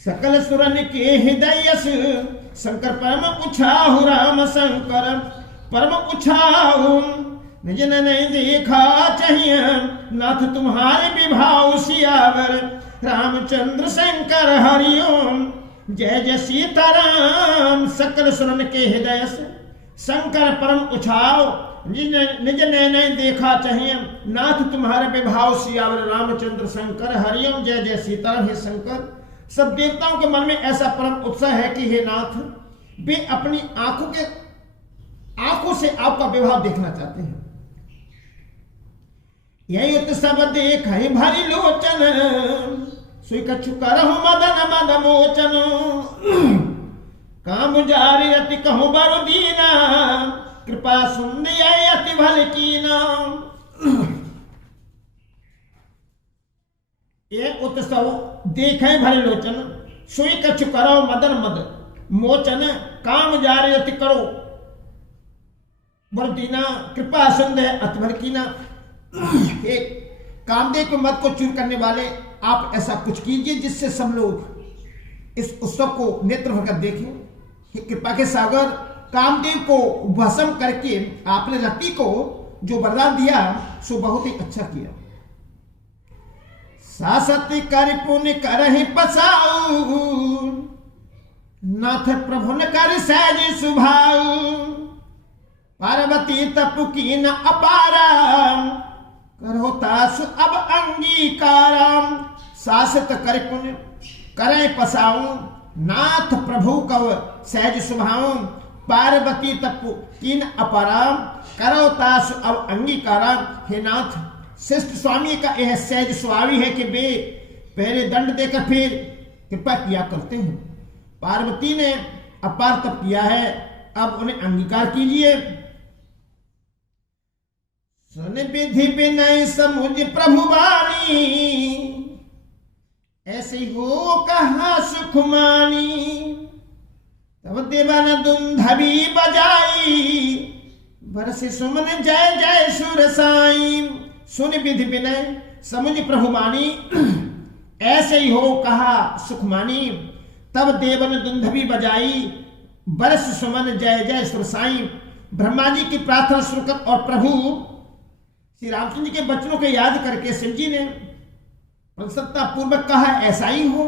सकल सुरन के हृदय शंकर परम उछाहु राम शंकर परम उछाहु निज नहीं देखा चाहिए नाथ तुम्हारे विभाव सियावर रामचंद्र शंकर हरिओम जय जय सीताराम। सकल सुरन के हृदय शंकर परम उछाओ निज नैन देखा चाहिए नाथ तुम्हारे विभाव सियावर रामचंद्र शंकर हरिओम जय जय सीताराम। हे शंकर, सब देवताओं के मन में ऐसा परम उत्साह है कि हे नाथ, वे अपनी आंखों से आपका विभाव देखना चाहते हैं। यही तो सब देख भरी लोचन सुई कछु करहु मदन मद मोचन काम जारी अति कहूँ बरु दीना कृपा सुंदर अति भल कीना। ये उत्सव देखे भरे लोचन सुई कछु करो मदन मद मोचन काम जारी अति करो बरु दीना कृपा सुंदर अति भल कीना। एक कामदेव के मत को चूर करने वाले आप ऐसा कुछ कीजिए जिससे सब लोग इस उत्सव को नेत्र भरकर देखें। कृपा के सागर कामदेव को भस्म करके आपने रति को जो वरदान दिया सो बहुत ही अच्छा किया। सासती कर पुण्य करहि पसाऊ नाथ प्रभु न कर सहज सुभाऊ पार्वती तपु की न अपारा करो तासु अब अंगीकारम। सासत कर पुण्य करे पसाऊं नाथ प्रभु कव सहज सुभाऊं पार्वती तपु कीन अपराम करो तासु अब अंगीकारम। हे नाथ, श्रेष्ठ स्वामी का यह सहज स्वामी है कि वे पहले दंड देकर फिर कृपा किया करते हैं। पार्वती ने अपार तप किया है, अब उन्हें अंगीकार कीजिए। सुन विधि विनय समुझ प्रभु वाणी ऐसे हो कहा सुख मानी तब देवन दुंधवी बजाई बरसे सुमन जय जय सुर साई। सुन विधि विनय समुझ प्रभु वाणी ऐसे ही हो कहा सुख मानी तब देवन दुंधवी बजाई बरस सुमन जय जय सुर साई। ब्रह्मा जी की प्रार्थना सुनकर और प्रभु श्री रामचंद्र के बचनों को याद करके शिव जी ने प्रसन्नता पूर्वक कहा ऐसा ही हो।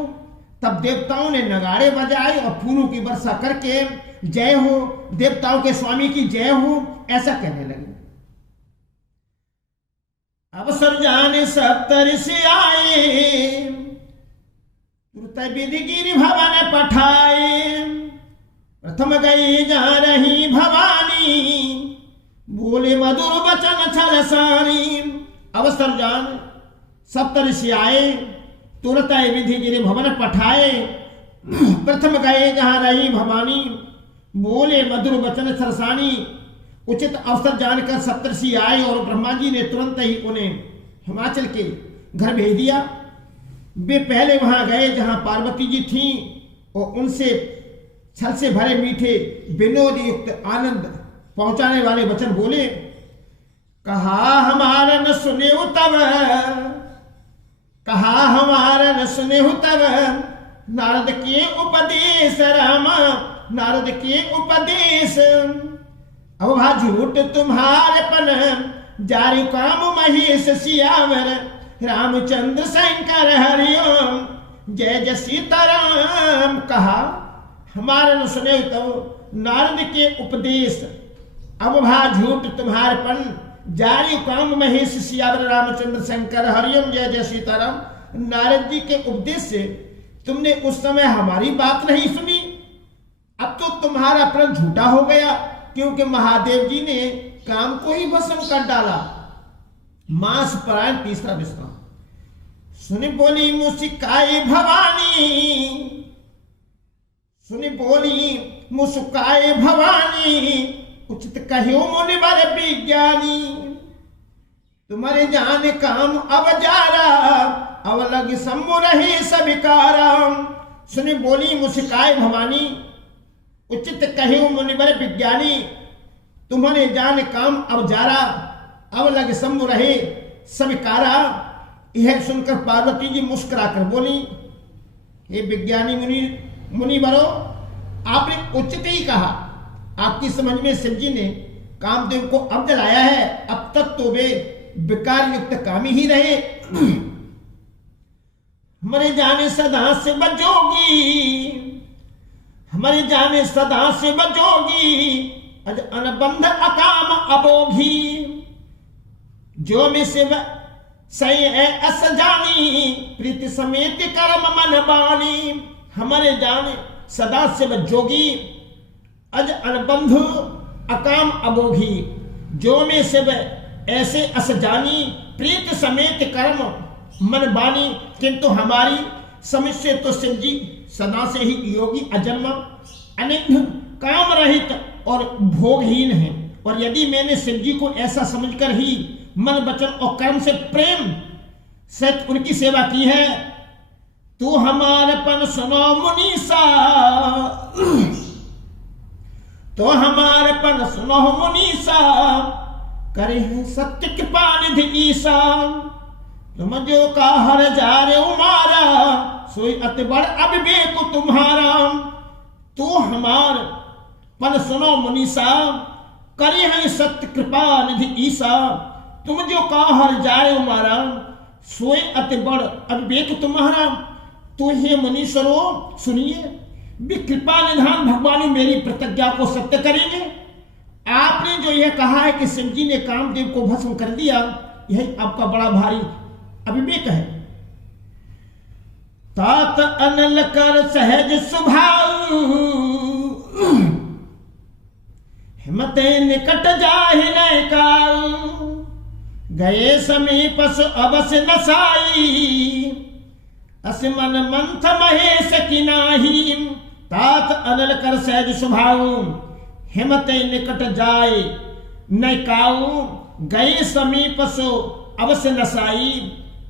तब देवताओं ने नगाड़े बजाए और फूलों की वर्षा करके जय हो देवताओं के स्वामी की जय हो ऐसा कहने लगे। अवसर जाने सप्तऋषि आए तुरत विधिगिरि भवन पठाए प्रथम गई जा रही भवानी बोले मधुर वचन छल सारी। अवसर जान सप्तऋषि आए तुरत विधिगिरि भवन पठाए प्रथम गए जहां रही भवानी बोले मधुर वचन सरसानी। उचित अवसर जानकर सप्तऋषि आए और ब्रह्मा जी ने तुरंत ही उन्हें हिमाचल के घर भेज दिया। वे पहले वहां गए जहां पार्वती जी थीं और उनसे छल से भरे मीठे विनोद युक्त आनंद पहुंचाने वाले वचन बोले। कहा हमारा न सुने तब कहा हमारा न सुने तब नारद के उपदेश रामा नारद के उपदेश अब भा झूठ तुम्हारे पन जारी काम महेश सियावर रामचंद्र शंकर हरिओम जय जय सीताराम। कहा हमारा न सुने तो नारद के उपदेश अब भा झूठ तुम्हारपन जारी काम महेश सियावर रामचंद्र शंकर हरिओम जय जय सीताराम। नारद जी के उपदेश से तुमने उस समय हमारी बात नहीं सुनी, अब तो तुम्हारा प्रण झूठा हो गया क्योंकि महादेव जी ने काम को ही भस्म कर डाला। मास परायण तीसरा विश्राम। सुनी बोली मुस्काई भवानी सुनी बोली मुस्काई भवानी उचित कहो मुनिवर विज्ञानी तुम्हारे जान काम अब जारा अब लग सम्मु रही सबिकाराम। सुनी बोली मुस्काई भवानी उचित कहो मुनिवर विज्ञानी तुम्हारे जान काम अब जारा अब लग सम्मु रहे सबिकारा। यह सुनकर पार्वती जी मुस्कुराकर बोली हे विज्ञानी मुनिवरों, आपने उचित ही कहा। आपकी समझ में शिव जी ने कामदेव को अब जलाया है, अब तक तो वे विकार युक्त कामी ही रहे। हमारे जाने सदा से बचोगी, हमारे जाने सदा से बचोगी, अज अनबंध अकाम अबोगी। जो में शिव सही है अस जानी, प्रीति समेत कर्म मन बानी। हमारे जाने सदा शिव जोगी, अज अनबंध अकाम अबोगी। जो में शिव ऐसे अस जानी, प्रीत समेत कर्म मन बानी। किंतु हमारी समझ से तो शिव जी सदा से ही योगी, अजन्मा, अनिद्ध, काम रहित और भोगहीन है। और यदि मैंने शिव जी को ऐसा समझकर ही मन वचन और कर्म से प्रेम से उनकी सेवा की है, तो हमारपन सुनो मुनीसा, तो हमारपन सुनो मुनीसा, करे है सत्य कृपा निधि ईसा। तुम जो का हर जा रे उमारा, सोई अति बड़ अविवेक तुम्हारा। तो हमार पन सुनो मुनीसा, करे है सत्य कृपा निधि ईसा। तुम जो का हर जा रे उमारा, सोई अति बड़ अविवेक तुम्हारा। तो हे मुनीश्वरों सुनिए, भी कृपा निधान भगवान मेरी प्रतिज्ञा को सत्य करेंगे। आपने जो यह कहा है कि शिव जी ने कामदेव को भस्म कर दिया, यही आपका बड़ा भारी अविवेक है। तात अनल कर सहज स्वभाव, हिम्मत निकट जाहि नहीं काऊ। गए समीप अवश्य नसाई, अस मन मंथ महेश की नाही। तात अनल कर सहज स्वभाव, हिम्मत निकट जाए न काऊ। गए समीप अवश्य नसाई,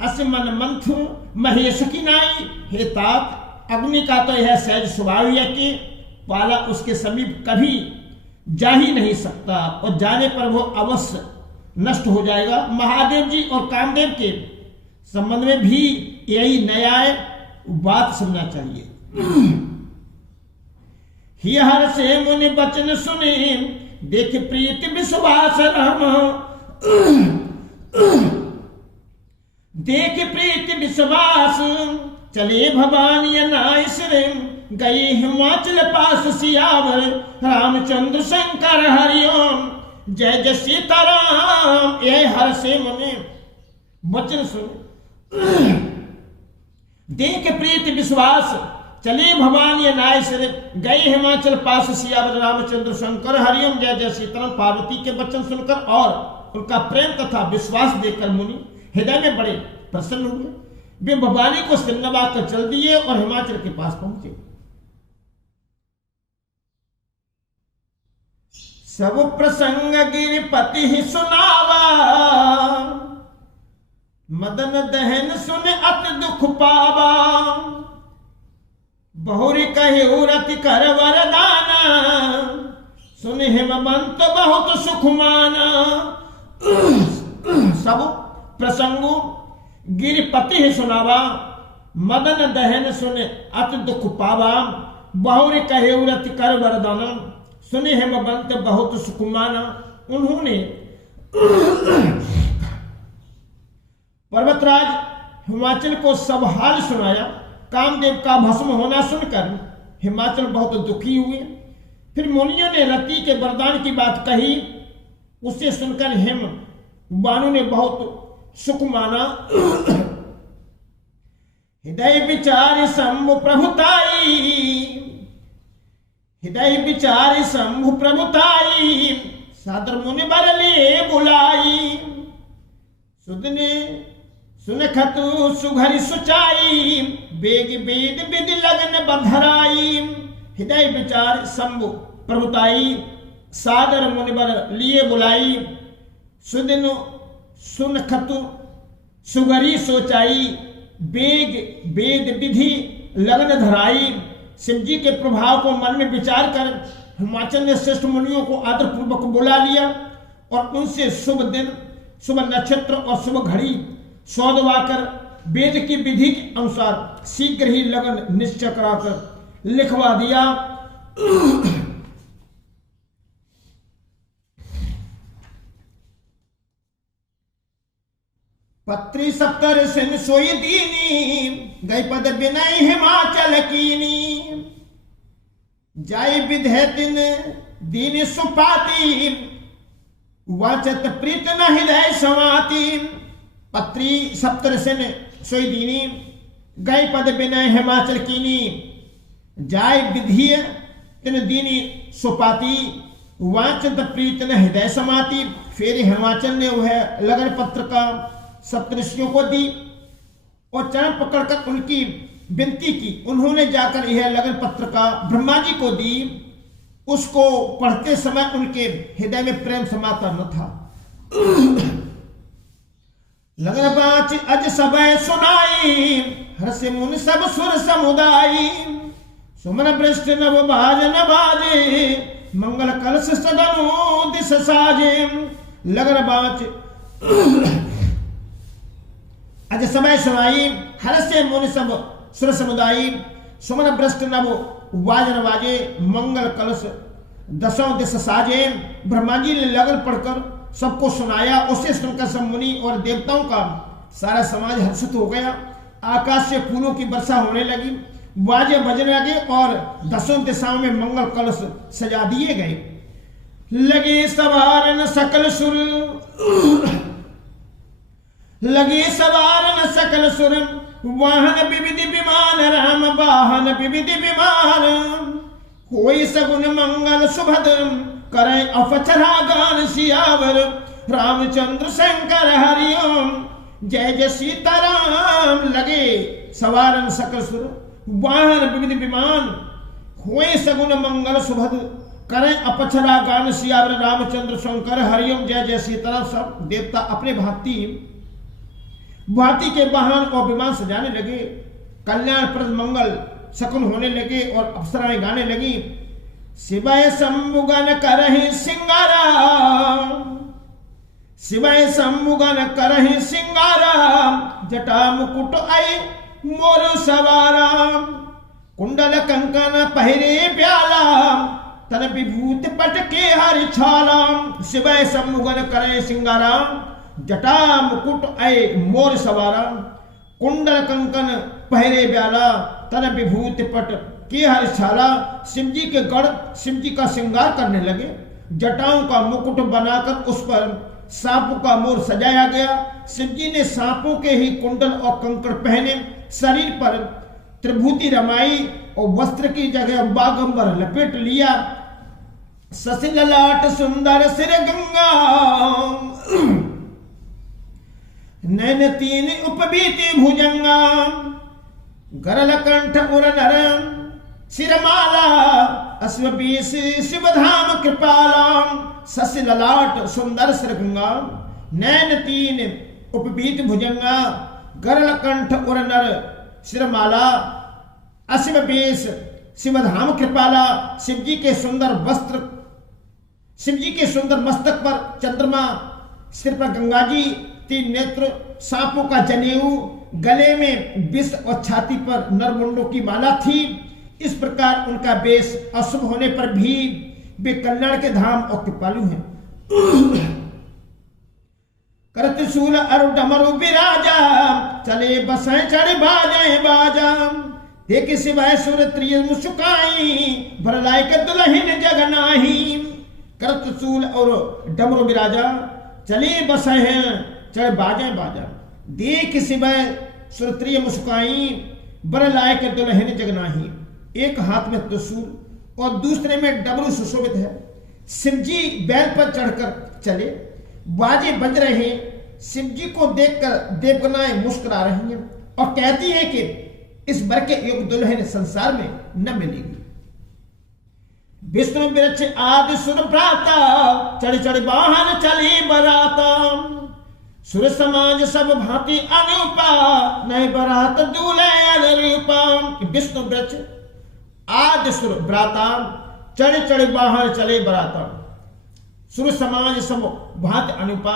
अस मन मंथ महेश की नाई। हे तात, अग्नि का तो यह सहज स्वभाव है कि पाला उसके समीप कभी जा ही नहीं सकता, और जाने पर वो अवश्य नष्ट हो जाएगा। महादेव जी और कामदेव के संबंध में भी यही न्याय बात सुनना चाहिए। ही हर से मुनि बचन सुने, देख प्रीति विश्वास राम। देख प्रीति विश्वास, चले भवानी नाइस रे। गए हिमाचल पास सियावर, रामचंद्र शंकर हरिओम। जय जय सीताराम। ये हर से मुनि वचन सुने, देख प्रीति विश्वास, चले भवानी नाय से। गए हिमाचल पास सियावर, रामचंद्र शंकर हरिओम। जय जय सीताराम। पार्वती के वचन सुनकर और उनका प्रेम तथा विश्वास देखकर मुनि हृदय में बड़े प्रसन्न हुए। वे भवानी को सिर नवा कर चल दिए और हिमाचल के पास पहुंचे। सब प्रसंग गिरिपति ही सुनावा, मदन दहन सुन अति दुख पावा। बहुरी कहे रति कर वरदाना, सुन हिमवंत बहुत सुख माना। सब प्रसंगो गिरिपति ही सुनावा, मदन दहन सुन अति दुख पावा। बहुरी कहे रति कर वरदाना, सुने हेमवंत बहुत सुख माना। उन्होंने पर्वतराज हिमाचल को सब हाल सुनाया। कामदेव का भस्म होना सुनकर हिमाचल बहुत दुखी हुए। फिर मुनियों ने रति के वरदान की बात कही, उसे सुनकर हिम बानु ने बहुत सुख माना। हृदय विचार शंभु प्रभुताई, हृदय विचार शंभु प्रभुताई। सादर मुनि बर ले बुलाई, सुदने सुनखतु सुघरी सुचाई। बेग वेद विधि लगन बधराई। हृदय विचार शंभु प्रभुताई, सादर मुनि बर लिए बुलाई। सुदिन सुनखतु सुघरी सोचाई। बेग वेद विधि लगन धराई। शिव जी के प्रभाव को मन में विचार कर हिमाचल ने श्रेष्ठ मुनियों को आदर पूर्वक बुला लिया और उनसे शुभ दिन, शुभ नक्षत्र और शुभ घड़ी सौदवा कर वेद की विधि के अनुसार शीघ्र ही लगन निश्चय कराकर लिखवा दिया। पत्री सप्तर सिन सोई दीनी, गई पद विनय हिमाचल कीनी। जाय विधेतिन दीन सुपाती, वाचत प्रीत न हृदय समाती। पत्री सप्तर सिन सोई दीनी, गई पद विनय हिमाचल कीनी। जाय विधि तिन दीनी सुपाती, वाचत प्रीत न हृदय समाती। फिर हिमाचल ने वह लगन पत्र का सप्तऋषियों को दी और चरण पकड़कर उनकी विनती की। उन्होंने जाकर यह लगन पत्र का ब्रह्मा जी को दी। उसको पढ़ते समय उनके हृदय में प्रेम समाता न था। लगन बाच अज सबय सुनाई, हर्ष मुनि सब सुर समुदायी। सुमन भ्रष्ट नव बाज न बाजे, मंगल कलश सदनु दिस साजे। लगन बाच अज समय सुनाई, हर्ष मुनि सब सुर समुदायी। सुमन भ्रष्ट नव वाजन वाजे, मंगल कलश दसों दिश साजे। ब्रह्मा जी ने लगन पढ़कर सबको सुनाया। उसे सुनकर सब मुनि और देवताओं का सारा समाज हर्षित हो गया। आकाश से फूलों की वर्षा होने लगी, बाजे बजने लगे और दसों दिशाओं में मंगल कलश सजा दिए गए। लगे सवारन सकल सुर, लगे सवारन सकल सुर। वाहन विविधि विमान, राम वाहन विविधि विमान। कोई सगुन मंगल सुभद, करे अफचरा गान सियावर। रामचंद्र शंकर हरिओम, जय जय सीताराम। लगे सवारन सकल सुर, वाहन विविधि विमान। कोई सगुन मंगल सुभद, करे अपचरा गान सियावर। रामचंद्र शंकर हरिओम, जय जय सीताराम। सब देवता अपने भांति के वाहन और विमान सजाने लगे। कल्याणप्रद मंगल शकुन होने लगे और अप्सराएं गाने लगी। शिवाय शंभुगन करहि सिंगारा, शिवाय शंभुगन करहि सिंगारा। जटा मुकुट आई मोर सवारा, कुंडल कंकन पहिरे प्याला। तन विभूत पट के हरि छाला। शिवाय शंभुगन करहि सिंगारा, जटा मुकुट आए मोर सवारा। कुंडल कंकन पहरे ब्याला, तन विभूत पट के हर छाला। शिव जी के गढ़ शिव जी का श्रृंगार करने लगे। जटाओं का मुकुट बनाकर उस पर सांपों का मोर सजाया गया। शिव जी ने सांपों के ही कुंडल और कंकड़ पहने, शरीर पर त्रिभूति रमाई और वस्त्र की जगह बागंबर लपेट लिया। शशि ललाट सुंदर सिर गंगा, नैन तीन उपबीति भुजंगा। गरल कंठ उर नर, शिरमाला अश्वपीस शिवधाम कृपाला। शशि ललाट सुंदर सिर गंगा, नैन तीन उपबीत भुजंगा। गरल कंठ उर नर, शिरमाला अश्वपीस शिवधाम कृपाला। शिव जी के सुंदर वस्त्र, शिव जी के सुंदर मस्तक पर चंद्रमा, सिर पर गंगा जी, तीन नेत्र, सांपों का जनेऊ, गले में विष और छाती पर नरमुंडों की माला थी। इस प्रकार उनका वेश अशुभ होने पर भी वे कल्याण के धाम और कृपालु हैं। करत शूल अरु डमरु विराजा, चले बसें चढ़ बाजे बाजा। देख शिवाय सुर त्रिय मुस्काई, भर लायक दुल्हन जग नाही। करत शूल और डमरु विराजा, चले बसें हैं चढ़ बाजे बाजा। देख शिवाय सुरत्रिय मुस्काई, बर लायक दुल्हन जग नाही। एक हाथ में त्रिशूल और दूसरे में डमरू सुशोभित है। शिव जी बैल पर चढ़कर चले, बाजे बज रहे। शिव जी को देखकर देवगनाएं मुस्कुरा रही हैं और कहती हैं कि इस बर के योग दुल्हन संसार में न मिलेगी। विष्णु वृक्ष आदि सुर प्राता, चढ़ चढ़ वाहन चली बराता। सुर समाज सब भांति अनुपा, नहीं बरात दूल्हे अनुरूपा। विष्णु वृक्ष आदि सुर ब्राता, चढ़ चढ़ वाहन चले बराता। सुर समाज सब भांति अनुपा,